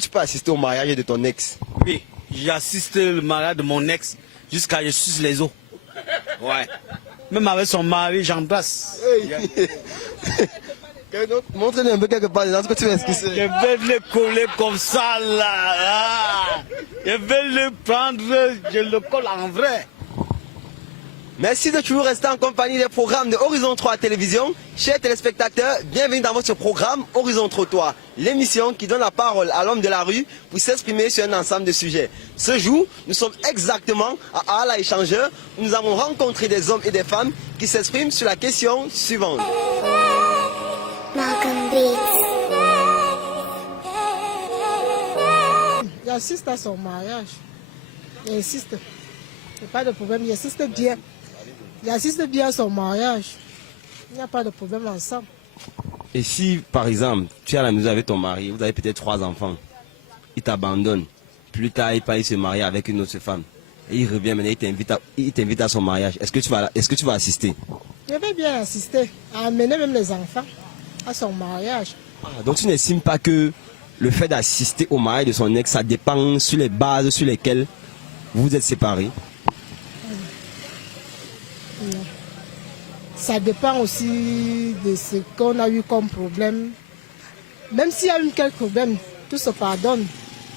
Tu peux assister au mariage de ton ex? Oui, j'assiste au mariage de mon ex jusqu'à ce que je suce les os. Ouais. Même avec son mari, j'embrasse. Hey. Montre-nous un peu quelque part dans ce que tu veux esquisser. Je vais le coller comme ça là. Ah. Je vais le prendre, je le colle en vrai. Merci de toujours rester en compagnie des programmes de Horizon 3 Télévision. Chers téléspectateurs, bienvenue dans votre programme Horizon Trottoir, l'émission qui donne la parole à l'homme de la rue pour s'exprimer sur un ensemble de sujets. Ce jour, nous sommes exactement à Ala Échangeur où nous avons rencontré des hommes et des femmes qui s'expriment sur la question suivante. J'assiste à son mariage. J'insiste. Il n'y a pas de problème, j'assiste bien. J'assiste bien à son mariage. Il n'y a pas de problème ensemble. Et si, par exemple, tu es à la maison avec ton mari, vous avez peut-être 3 enfants, il t'abandonne, plus tard il se marie avec une autre femme, et il revient maintenant, il t'invite à son mariage, est-ce que tu vas assister? Je vais bien assister, à amener même les enfants à son mariage. Donc tu n'estimes pas que le fait d'assister au mariage de son ex, ça dépend sur les bases sur lesquelles vous êtes séparés? Non. Ça dépend aussi de ce qu'on a eu comme problème. Même s'il y a eu quelques problèmes, tout se pardonne.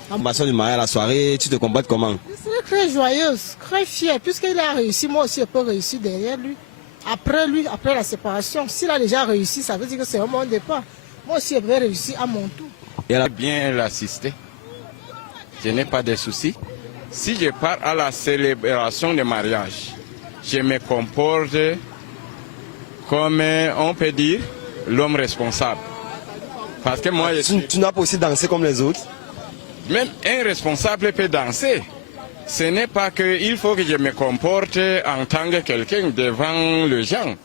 En du mariage à la soirée, tu te comportes comment? Je serais très joyeuse, très fière, puisqu'il a réussi, moi aussi je peux réussir derrière lui. Après la séparation, s'il a déjà réussi, ça veut dire que c'est un bon départ. Moi aussi je vais réussir à mon tour. Et elle a bien l'assister. Je n'ai pas de soucis. Si je pars à la célébration de mariage, je me comporte comme, on peut dire, l'homme responsable. Parce que moi, tu n'as pas aussi dansé comme les autres? Même un responsable peut danser. Ce n'est pas qu'il faut que je me comporte en tant que quelqu'un devant les gens.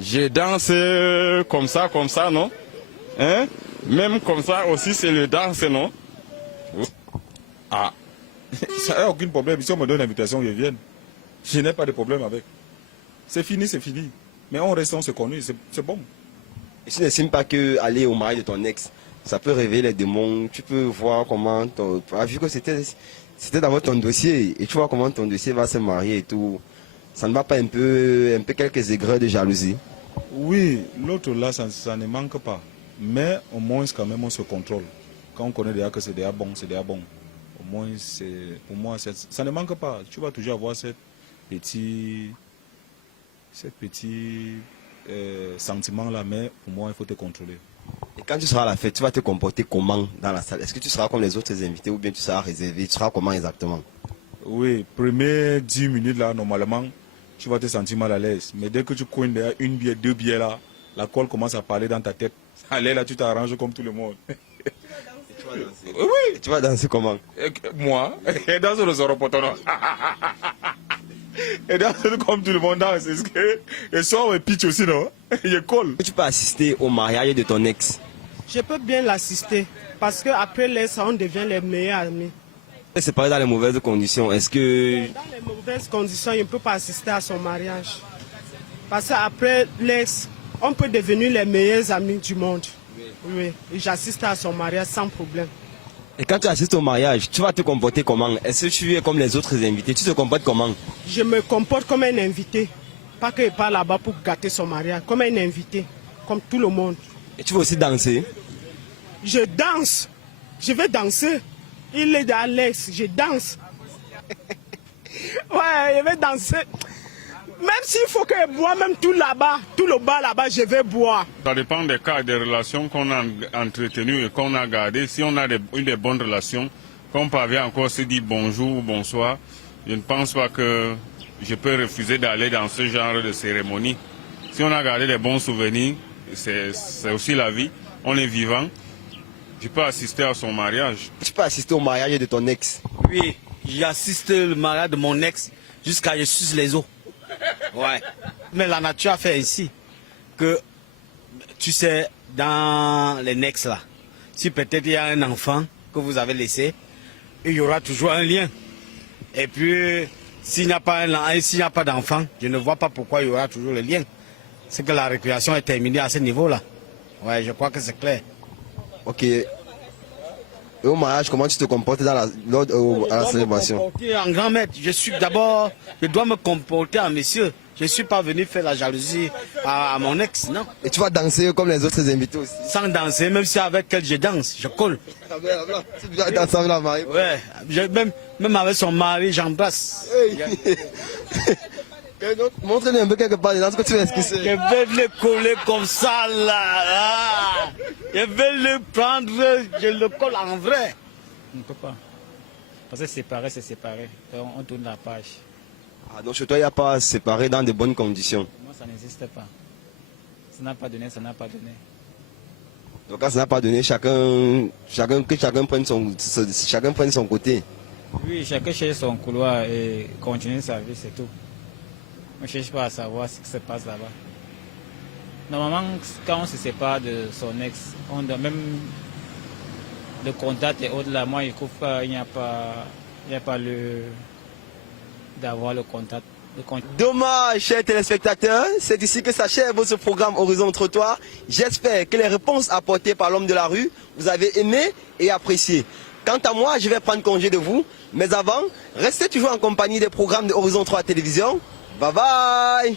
Je danse comme ça, non? Hein? Même comme ça aussi, c'est le danse, non? Ah, ça n'a aucun problème. Si on me donne l'invitation, je viens. Je n'ai pas de problème avec. C'est fini, c'est fini. Mais on reste, on se connaît, c'est bon. Et tu n'estimes pas qu'aller au mariage de ton ex, ça peut réveiller les démons? Tu peux voir comment vu que c'était dans ton dossier, et tu vois comment ton dossier va se marier et tout. Ça ne va pas un peu quelques aigreurs de jalousie? Oui, l'autre là, ça ne manque pas. Mais au moins, quand même, on se contrôle. Quand on connaît déjà que c'est déjà bon, c'est déjà bon. Au moins, pour moi, ça ne manque pas. Tu vas toujours avoir cette petit sentiment-là, mais pour moi, il faut te contrôler. Et quand tu seras à la fête, tu vas te comporter comment dans la salle? Est-ce que tu seras comme les autres invités ou bien tu seras réservé? Tu seras comment exactement? Oui, premières 10 minutes là, normalement, tu vas te sentir mal à l'aise. Mais dès que tu coignes derrière une bière, 2 bières là, la colle commence à parler dans ta tête. Allez là, tu t'arranges comme tout le monde. Oui. Et tu vas danser comment? Moi, et dans le Zoropotono. Et danse comme tout le monde danse. Et ça, on pitch aussi, non? Il colle. Tu peux assister au mariage de ton ex? Je peux bien l'assister parce qu'après l'ex, on devient les meilleurs amis. C'est pareil dans les mauvaises conditions. Est-ce que... Dans les mauvaises conditions, je ne peux pas assister à son mariage. Parce qu'après l'ex, on peut devenir les meilleurs amis du monde. Oui, et j'assiste à son mariage sans problème. Et quand tu assistes au mariage, tu vas te comporter comment? Est-ce que tu es comme les autres invités? Tu te comportes comment? Je me comporte comme un invité. Pas que je pars là-bas pour gâter son mariage. Comme un invité, comme tout le monde. Et tu vas aussi danser? Je danse. Je vais danser. Il est à l'aise, je danse. Ouais, je vais danser. Même s'il faut que je bois, même tout là-bas, tout le bas là-bas, je vais boire. Ça dépend des cas, des relations qu'on a entretenues et qu'on a gardées. Si on a eu des bonnes relations, qu'on parvient encore se dire bonjour ou bonsoir, je ne pense pas que je peux refuser d'aller dans ce genre de cérémonie. Si on a gardé des bons souvenirs, c'est aussi la vie, on est vivant. Je peux assister à son mariage. Tu peux assister au mariage de ton ex? Oui, j'assiste au mariage de mon ex jusqu'à ce que je suce les os. Ouais. Mais la nature a fait ici que, tu sais, dans les nexes là, si peut-être il y a un enfant que vous avez laissé, il y aura toujours un lien. Et puis, s'il n'y a pas d'enfant, je ne vois pas pourquoi il y aura toujours le lien. C'est que la récréation est terminée à ce niveau-là. Ouais, je crois que c'est clair. Ok. Et au mariage, comment tu te comportes dans à la célébration? En grand maître, je dois me comporter en monsieur. Je ne suis pas venu faire la jalousie à mon ex, non. Et tu vas danser comme les autres invités aussi? Sans danser, même si avec elle je danse, je colle. Tu dois danser avec la mariée? Ouais, même avec son mari, j'embrasse. Montre-nous un peu quelque part dans ce que tu veux esquisser. Je vais le coller comme ça là. Ah. Je vais le prendre, je le colle en vrai. On ne peut pas. Parce que séparer, c'est séparé. Donc on tourne la page. Ah, donc chez toi, il n'y a pas séparé dans de bonnes conditions. Moi, ça n'existe pas. Ça n'a pas donné, ça n'a pas donné. Donc quand ça n'a pas donné, chacun prenne son côté. Oui, chacun cherche son couloir et continue sa vie, c'est tout. On ne cherche pas à savoir ce qui se passe là-bas. Normalement, quand on se sépare de son ex, on doit même le contact et autres là. Moi, il trouve qu'il n'y a pas lieu d'avoir le contact. Dommage, chers téléspectateurs, c'est ici que s'achève ce programme Horizon Trottoir. J'espère que les réponses apportées par l'homme de la rue, vous avez aimé et apprécié. Quant à moi, je vais prendre congé de vous. Mais avant, restez toujours en compagnie des programmes de Horizon 3 Télévision. Bye bye!